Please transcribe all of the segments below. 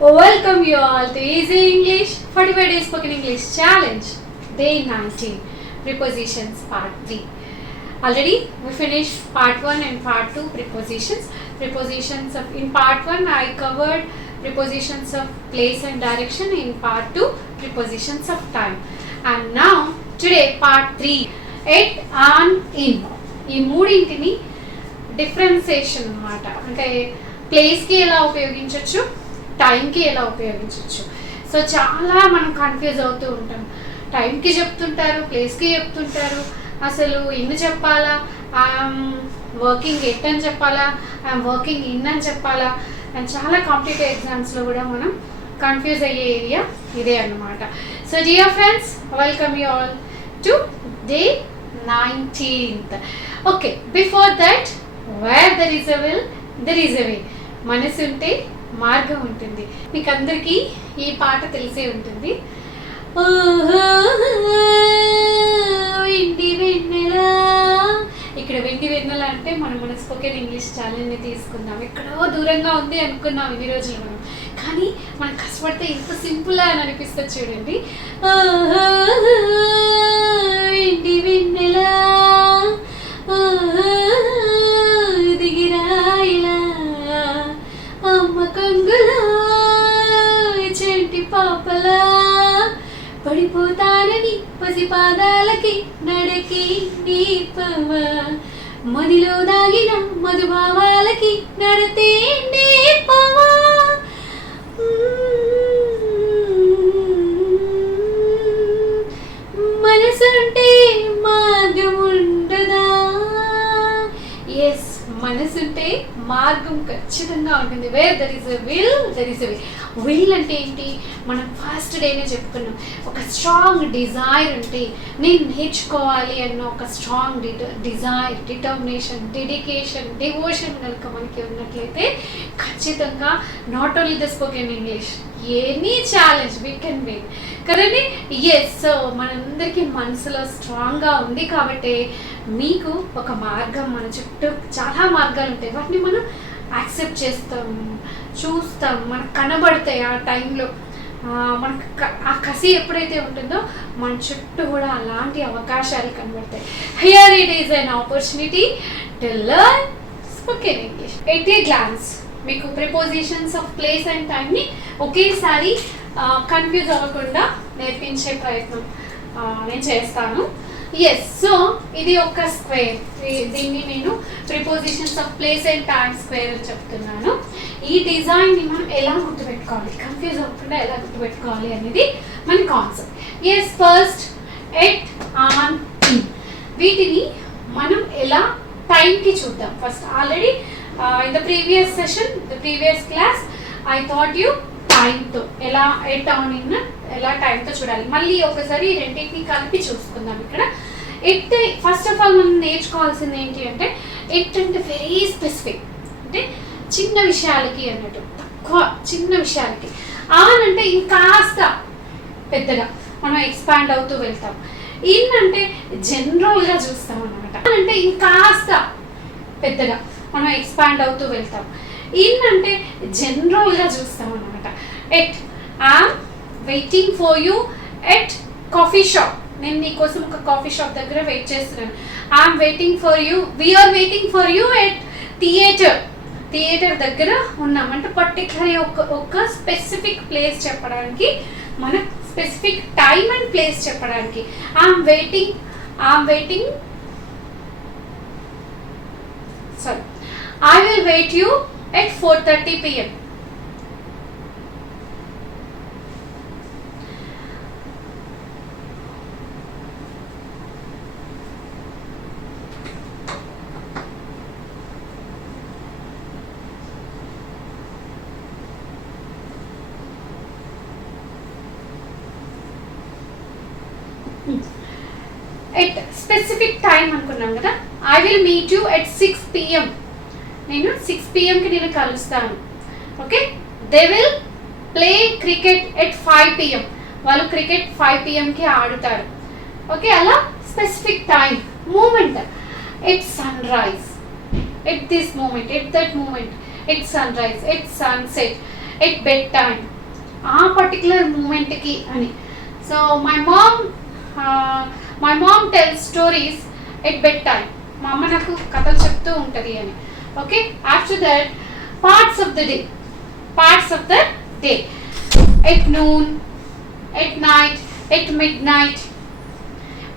Welcome you all to Easy English 45 Days Spoken English Challenge Day 19 Prepositions Part 3. Already we finished Part 1 and Part 2 prepositions. In Part 1 I covered prepositions of place and direction. In Part 2 prepositions of time. And now today Part 3 at, on, in. ఈ మూడింటిని differentiation అన్నమాట. అంటే ప్లేస్కి ఎలా ఉపయోగించవచ్చు, టైంకి ఎలా ఉపయోగించవచ్చు. సో చాలా మనం కన్ఫ్యూజ్ అవుతూ ఉంటాం. టైంకి చెప్తుంటారు, ప్లేస్కి చెప్తుంటారు. అసలు ఇన్ని చెప్పాలా, వర్కింగ్ ఎట్ అని చెప్పాలా, వర్కింగ్ ఇన్ అని చెప్పాలా, అండ్ చాలా కాంపిటేటివ్ ఎగ్జామ్స్లో కూడా మనం కన్ఫ్యూజ్ అయ్యే ఏరియా ఇదే అన్నమాట. So dear friends, welcome you all to day 19th. Okay, before that, where there is a will, there is a way. మనసు ఉంటే మార్గం ఉంటుంది. మీకు అందరికీ ఈ పాట తెలిసే ఉంటుంది. వెండి వెన్నెల. ఇక్కడ వెండి వెన్నెల అంటే మన స్పోకెన్ ఇంగ్లీష్ ఛానల్ని తీసుకుందాం. ఎక్కడో దూరంగా ఉంది అనుకున్నాం ఇన్ని రోజులు మనం, కానీ మనం కష్టపడితే ఇంత సింపుల్ అని అనిపిస్తుంది చూడండి. వెండి వెన్నెల దిగిరాయిలా అమ్మ కంగులా చెంటి పాపలా పడిపోతానని పసిపాదాలకి నడకి నీపవా మదిలో దాగిన మధుభావాలకి నడతే నేర్పవా. మనసుంటే మార్గం ఉండదా? ఎస్, మనసుంటే మార్గం ఖచ్చితంగా ఉంటుంది. Where there is a will, there is a way. Will అంటే ఏంటి? మనం ఫస్ట్ డేనే చెప్పుకున్నాం. ఒక స్ట్రాంగ్ డిజైర్ ఉంటే, నేను నేర్చుకోవాలి అన్న ఒక strong desire, determination, dedication, devotion కనుక మనకి ఉన్నట్లయితే ఖచ్చితంగా not only the spoken English, any challenge we can win కదండి. ఎస్, సో మనందరికీ మనసులో స్ట్రాంగ్గా ఉంది కాబట్టి మీకు ఒక మార్గం, మన చుట్టూ చాలా మార్గాలు ఉంటాయి, వాటిని మనం యాక్సెప్ట్ చేస్తాం, చూస్తాం, మనకు కనబడతాయి. ఆ టైంలో మనకు ఆ కసి ఎప్పుడైతే ఉంటుందో మన చుట్టూ కూడా అలాంటి అవకాశాలు కనబడతాయి. Here it is an opportunity to learn spoken English at a glance. మీకు ప్రిపోజిషన్స్ ఆఫ్ ప్లేస్ అండ్ టైంని ఒకేసారి కన్ఫ్యూజ్ అవ్వకుండా నేర్పించే ప్రయత్నం నేను చేస్తాను. ఎస్, సో ఇది ఒక స్క్వేర్. దీన్ని నేను prepositions of place and time square అని చెప్తున్నాను. ఈ డిజైన్ని మనం ఎలా గుర్తుపెట్టుకోవాలి, కన్ఫ్యూజ్ అవ్వకుండా ఎలా గుర్తుపెట్టుకోవాలి అనేది మన concept. Yes, first at, on, in. వీటిని మనం ఎలా టైంకి చూద్దాం. First already in the previous session, the previous class, I taught you time తో ఎలా ఎట్, ఆన్, ఇన్ ఎలా టైంతో చూడాలి. మళ్ళీ ఒకసారి రెండింటిని కలిపి చూసుకుందాం. ఇక్కడ ఎట్, ఫస్ట్ ఆఫ్ ఆల్ మనం నేర్చుకోవాల్సింది ఏంటి అంటే, ఎట్ అంటే వెరీ స్పెసిఫిక్, అంటే చిన్న విషయాలకి అన్నట్టు, తక్కువ చిన్న విషయాలకి. ఆన్ అంటే ఇంకాస్త పెద్దగా మనం ఎక్స్పాండ్ అవుతూ వెళ్తాం. ఇన్ అంటే జనరల్గా చూస్తాం అన్నమాట. అంటే ఇంకాస్త పెద్దగా మనం ఎక్స్పాండ్ అవుతూ వెళ్తాం. ఇన్ అంటే జనరల్గా చూస్తాం అన్నమాట. At, I'm waiting for you at coffee shop. నేను నీకోసం ఒక కాఫీ షాప్ దగ్గర వెయిట్ చేస్తున్నాను. I'm waiting for you, we are waiting for you at theatre. Theatre దగ్గర ఉన్నామంటే పర్టికులర్గా ఒక స్పెసిఫిక్ ప్లేస్ చెప్పడానికి, మన స్పెసిఫిక్ టైం అండ్ ప్లేస్ చెప్పడానికి. I'm waiting sorry, I will wait you at 4:30 p.m. At specific time అనుకున్నాం కదా. I will meet you at 6 p.m. నేను 6 p.m.కి నేను కలుస్తాను. Okay. They will play cricket at 5 p.m. వాళ్ళు క్రికెట్ 5 p.m.కి ఆడుతారు. ఓకే, అలా specific time, moment. At sunrise, at this moment, at that moment, at sunrise, at sunset, at bedtime, ఆ పర్టికులర్ మూమెంట్కి అని. So my mom tells stories at bedtime. మా అమ్మ నాకు కథలు చెప్తూ ఉంటుంది అని. Okay, after that parts of the day at noon, at night, at midnight.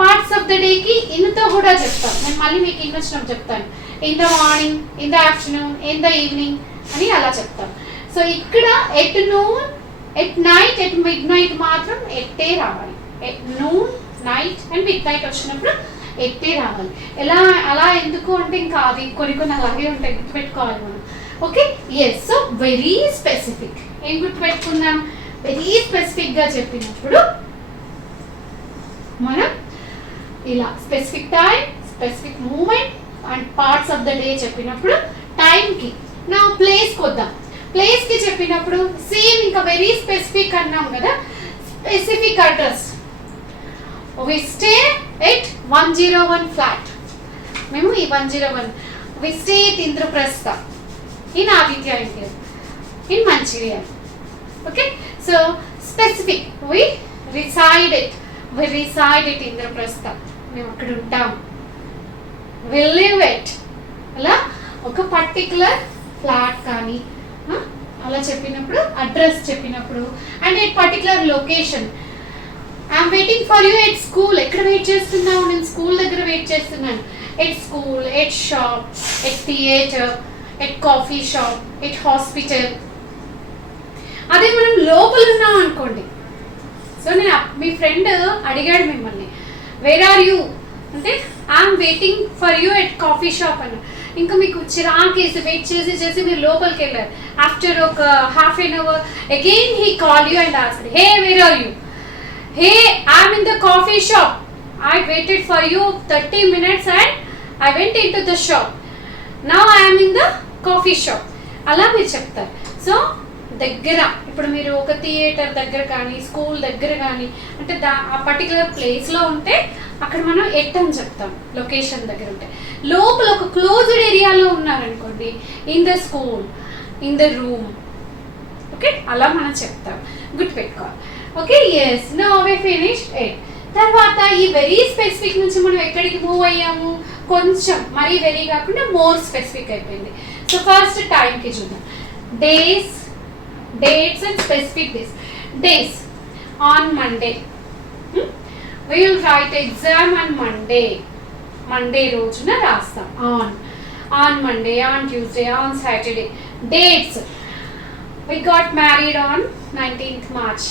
Parts of the డేకి ఇన్తో కూడా చెప్తాను నేను, మళ్ళీ మీకు ఇన్ వచ్చినప్పుడు చెప్తాను. In the morning, in the afternoon, in the evening అని అలా చెప్తాను. సో ఇక్కడ at noon, at night, at mid night మాత్రం ఎట్టే రావాలి. At noon, night and mid night వచ్చినప్పుడు ఎట్టే రావాలి. అలా ఎందుకు అంటే ఇంకా అవి కొన్ని అలాగే ఉంటాయి, గుర్తుపెట్టుకోవాలి మనం. Okay, yes. So very specific. ఏం గుర్తుపెట్టుకుందాం? వెరీ స్పెసిఫిక్గా చెప్పినప్పుడు మనం ఇలా specific time, specific moment and parts of the day చెప్పినప్పుడు టైంకి. నా ప్లేస్కి వద్దాం. ప్లేస్కి చెప్పినప్పుడు సేమ్ ఇంకా వెరీ స్పెసిఫిక్ అన్నాం కదా, specific address. We stay at 101 flat. మేము ఈ 101 we stay at Indraprastha in Aditya in Mancherial. Okay, so specific. We reside at Indraprastha. మేము అక్కడ ఉంటాం. We live at. అలా ఒక పర్టికులర్ ఫ్లాట్ కానీ అలా చెప్పినప్పుడు, అడ్రస్ చెప్పినప్పుడు, and at particular location. I'm waiting for you at school. ఎక్కడ వెయిట్ చేస్తున్నావు? నేను స్కూల్ దగ్గర వెయిట్ చేస్తున్నాను. At school, at shop, at theatre, at coffee shop, at hospital. అదే మనం లోపల ఉన్నాం అనుకోండి. సో నేను మీ ఫ్రెండ్ అడిగాడు మిమ్మల్ని, వేర్ ఆర్ యూ అంటే I'm waiting for you at coffee shop అన్న. ఇంకా మీకు చిరాకేసి వెయిట్ చేసి మీరు లోపలికి వెళ్ళారు. ఆఫ్టర్ ఒక half an hour again he call you and asked, hey where are you? Hey I'm in the coffee shop. I waited for you 30 minutes and I went in to the shop. Now I'm in the coffee shop. అలా మీరు చెప్తారు. So దగ్గర, ఇప్పుడు మీరు ఒక theatre దగ్గర కానీ, school దగ్గర కానీ, అంటే ఆ పర్టికులర్ ప్లేస్లో ఉంటే అక్కడ మనం ఎట్ అని చెప్తాం. లొకేషన్ దగ్గర ఉంటే. లోపల ఒక క్లోజ్డ్ ఏరియాలో ఉన్నారనుకోండి, in the school, in the room. Okay, అలా మనం చెప్తాం. గుర్తుపెట్టుకోవాలి. Okay, yes. Now we finished at. తర్వాత ఈ వెరీ స్పెసిఫిక్ నుంచి మనం ఎక్కడికి మూవ్ అయ్యాము? కొంచెం మరీ వెరీ కాకుండా మోర్ స్పెసిఫిక్ అయిపోయింది. సో ఫస్ట్ టైంకి చూద్దాం. dates and specific days. Days on Monday. We will write exam on Monday. Monday రోజున రాస్తాం. on Monday, on Tuesday, on Saturday. Dates. We got married on 19th March.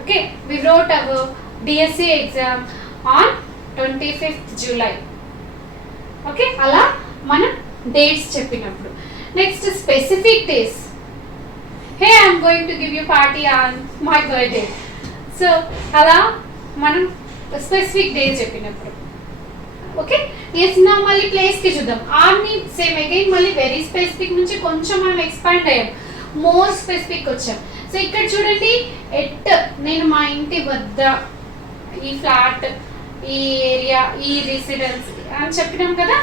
Okay, we wrote our DSA exam on 25th July. Okay, అలా మనం dates చెప్పినప్పుడు. Next specific days. Hey, I'm going to give you party on my birthday. So అలా మనం specific day చెప్పినప్పుడు. Okay, yes. నా మళ్ళీ ప్లేస్కి చూద్దాం. ఆర్ని సేమ్ అగైన్ మళ్ళీ వెరీ స్పెసిఫిక్ నుంచి కొంచెం మనం ఎక్స్పాండ్ అయ్యాం, మోర్ స్పెసిఫిక్ వచ్చాం. సో ఇక్కడ చూడండి, ఎట్ నేను మా ఇంటి వద్ద, ఈ ఫ్లాట్, ఈ ఏరియా, ఈ రెసిడెన్స్ అని చెప్పినాం కదా.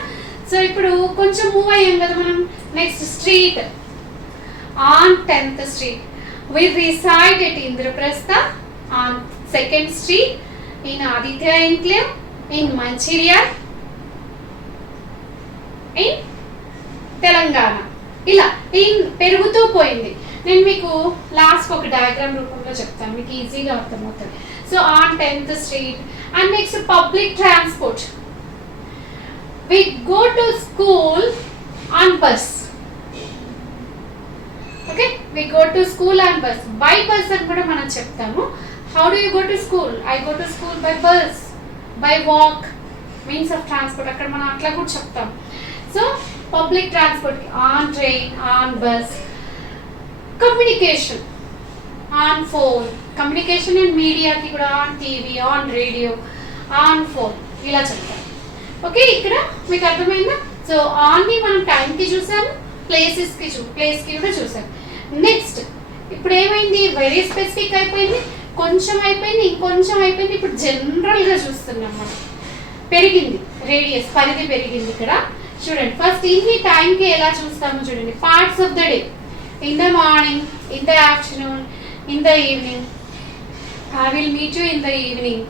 సో ఇప్పుడు కొంచెం మూవ్ అయ్యాం కదా మనం. Next street. On 10th Street. We reside at Indraprastha on 2nd Street in Aditya Enclave in Manchirial in Telangana. ఇలా పెరుగుతూ పోయింది. నేను మీకు లాస్ట్ ఒక డయాగ్రామ్ రూపంలో చెప్తాను, మీకు ఈజీగా అర్థమవుతుంది. So on 10th Street. And next public transport. We go to school on bus. Okay, we go to school on bus. By bus అని కూడా మనం చెప్తాము. How do you go to school? I go to school by bus, by walk, means of transport. అక్కడ మనం అట్లా కూడా చెప్తాం. So public transport on train, on bus. Communication on phone. Communication and మీడియాకి కూడా on TV, on radio, on phone ఇలా చెప్తాం. Okay, ఇక్కడ మీకు అర్థమైందా? సో ఆన్ని మనం టైంకి చూసాము, ప్లేస్కి కూడా చూసాం. నెక్స్ట్ ఇప్పుడు ఏమైంది? వెరీ స్పెసిఫిక్ అయిపోయింది, కొంచెం అయిపోయింది, ఇంకొంచెం అయిపోయింది. ఇప్పుడు జనరల్గా చూస్తున్నాం మనం. పెరిగింది రేడియస్, పరిధి పెరిగింది. ఇక్కడ చూడండి, ఫస్ట్ ఇన్ని టైంకి ఎలా చూస్తామో చూడండి. Parts of the day. In the morning, in the afternoon, in the evening. I will meet you in the evening.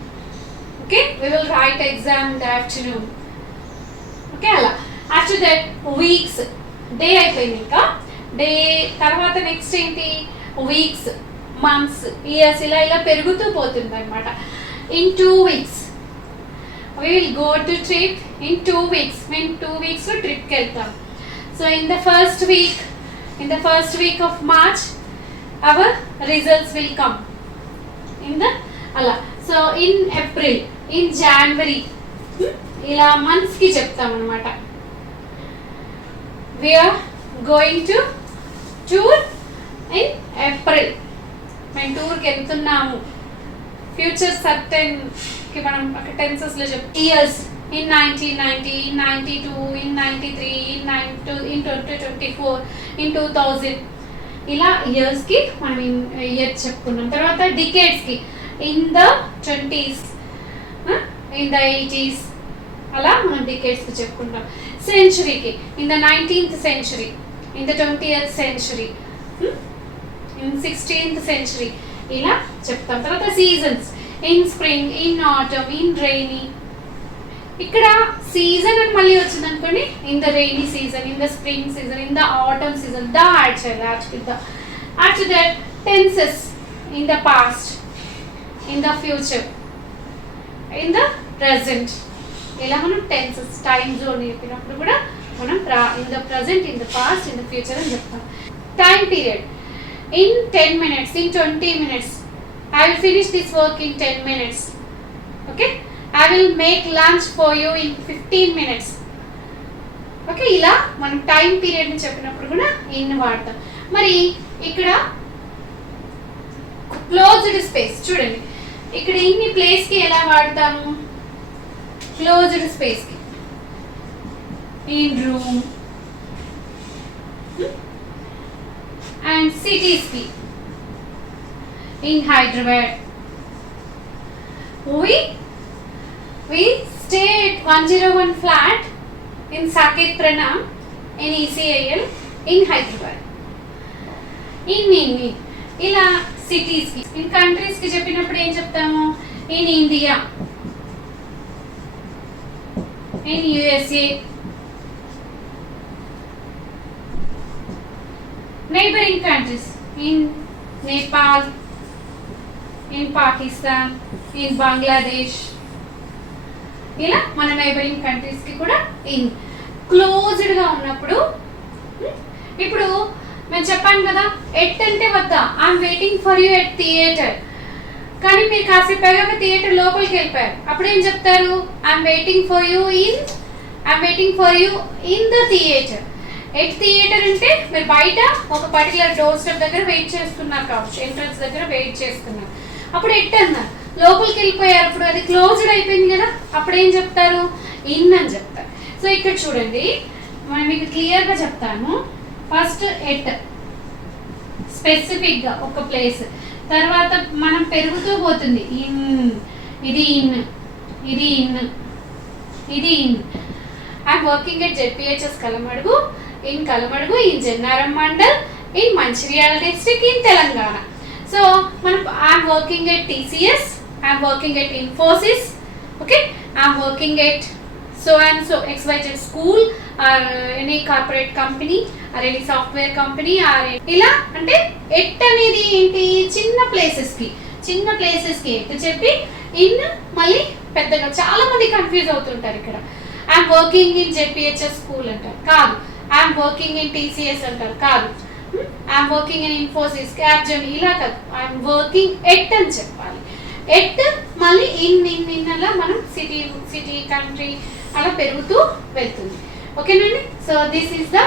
Okay, we will write exam in the afternoon. Okay, అలా ఆఫ్టర్ దట్ వీక్స్, డే అయిపోయింది. ఇంకా day తర్వాత next ఏంటి, weeks, months, years, ఇలా ఇలా పెరుగుతూ పోతుంది అనమాట. In 2 weeks we will go to trip. in 2 weeks మేము 2 weeks ట్రిప్కి వెళ్తాం. So in the first week of March our results will come in the అలా. So in April, in January, ఇలా మంత్స్కి చెప్తాం అనమాట. we are going to tour in April. మేము టూర్కి వెళ్తున్నాము. ఫ్యూచర్ సర్టెన్కి మనం అక్కడ టెన్సెస్లో చెప్తాం. Years in 1990, in 92, in 93, in 2024, in 2000, ఇలా ఇయర్స్కి మనం ఇయర్స్ చెప్పుకున్నాం. తర్వాత డికేడ్స్కి in the 20s, in the 80s, అలా మనం డికేడ్స్కి చెప్పుకుంటాం. సెంచురీకి in the 19th century, in the 20th century, in 16th century, ఇలా చెప్తాం. తర్వాత seasons in spring, in atom, in rainy. ఇక్కడ సీజన్ అని మళ్ళీ వచ్చింది అనుకోండి, in the rainy season, in the spring season, in the atom season, the actual after that tenses in the past, in the future, in the present. ఇలా మనం tenses time zone చెప్పినప్పుడు కూడా మనం in the present, in the past, in the future అని చెప్తాం. Time period in 10 minutes, in 20 minutes, I will finish this work in 10 minutes. Okay, I will make lunch for you in 15 minutes. Okay, ఇలా మనం time పీరియడ్ని చెప్పినప్పుడు కూడా in వాడతాం. మరి ఇక్కడ closed space చూడండి, ఇక్కడ ఇన్ని ప్లేస్కి ఎలా వాడతాము? క్లోజ్డ్ స్పేస్కి in room and cities ki in Hyderabad. We stay at 101 flat in Saket Pranam in ECIL in Hyderabad. in ఇలా సిటీస్ కి. ఇన్ కంట్రీస్ కి చెప్పినప్పుడు ఏం చెప్తాము? In India, in USA, neighboring countries, in Nepal, in Pakistan, in Bangladesh. ఇలా మన neighbouring కంట్రీస్కి కూడా ఇన్ క్లోజ్డ్గా ఉన్నప్పుడు. ఇప్పుడు నేను చెప్పాను కదా, ఎట్ అంటే వద్దా, I'm waiting for you at theatre. కానీ మీరు కాసేపు అయ్యాక థియేటర్ లోపలికి వెళ్ళిపోయారు, అప్పుడు ఏం చెప్తారు? I'm waiting for you in the theatre. At theatre అంటే మీరు బయట ఒక పర్టికులర్ డోర్ స్టెప్ దగ్గర వెయిట్ చేస్తున్నారు కావచ్చు, ఎంట్రన్స్ దగ్గర వెయిట్ చేస్తున్నారు, అప్పుడు ఎట్ అన్నారు. లోపలికి వెళ్ళిపోయారు, అప్పుడు అది క్లోజ్డ్ అయిపోయింది కదా, అప్పుడు ఏం చెప్తారు? ఇన్ అని చెప్తారు. సో ఇక్కడ చూడండి, మనం మీకు క్లియర్గా చెప్తాను. ఫస్ట్ ఎట్, స్పెసిఫిక్గా ఒక ప్లేస్. తర్వాత మనం పెరుగుతూ పోతుంది, ఇన్, ఇది ఇన్, ఇది ఇన్, ఇది in. I'm working at ZPHS Kalamadugu, in Kalamadugu, in Jennaram Mandal, in Manchiryala district, in Telangana. So I'm working at TCS, I'm working at Infosys, okay, I'm working at so and so XYZ school or any corporate company or any software company or ఇలా. అంటే at అనేది ఏంటి? చిన్న ప్లేసెస్కి at చెప్పి in మళ్ళీ పెద్దగా. చాలా మంది కన్ఫ్యూజ్ అవుతుంటారు ఇక్కడ. I'm working in ZPHS school అంటారు, కాదు. ఐఎమ్ వర్కింగ్ ఇన్ TCS అంటారు, కాదు. I'm working in Infosys, Capgemini, ఇలా కాదు. ఐఎమ్ వర్కింగ్ ఎట్ అని చెప్పాలి. ఎట్ మళ్ళీ ఇన్ అలా మనం సిటీ కంట్రీ అలా పెరుగుతూ వెళ్తుంది. ఓకేనండి. So this is the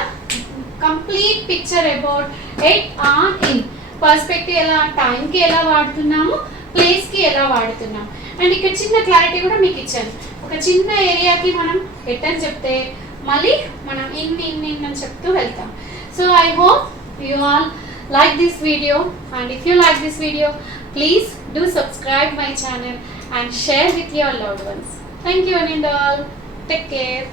complete picture about at, on, in. Perspective ఎలా, టైంకి ఎలా వాడుతున్నాము, ప్లేస్కి ఎలా వాడుతున్నాము. అండ్ ఇక్కడ చిన్న క్లారిటీ కూడా మీకు ఇచ్చాను. ఒక చిన్న ఏరియాకి మనం ఎట్ అని చెప్తే మళ్ళీ మనం ఇన్ అని చెప్తూ వెళ్తాం. So I hope you all like this video, and if you like this video, please do subscribe my channel and share with your loved ones. Thank you and all. Take care.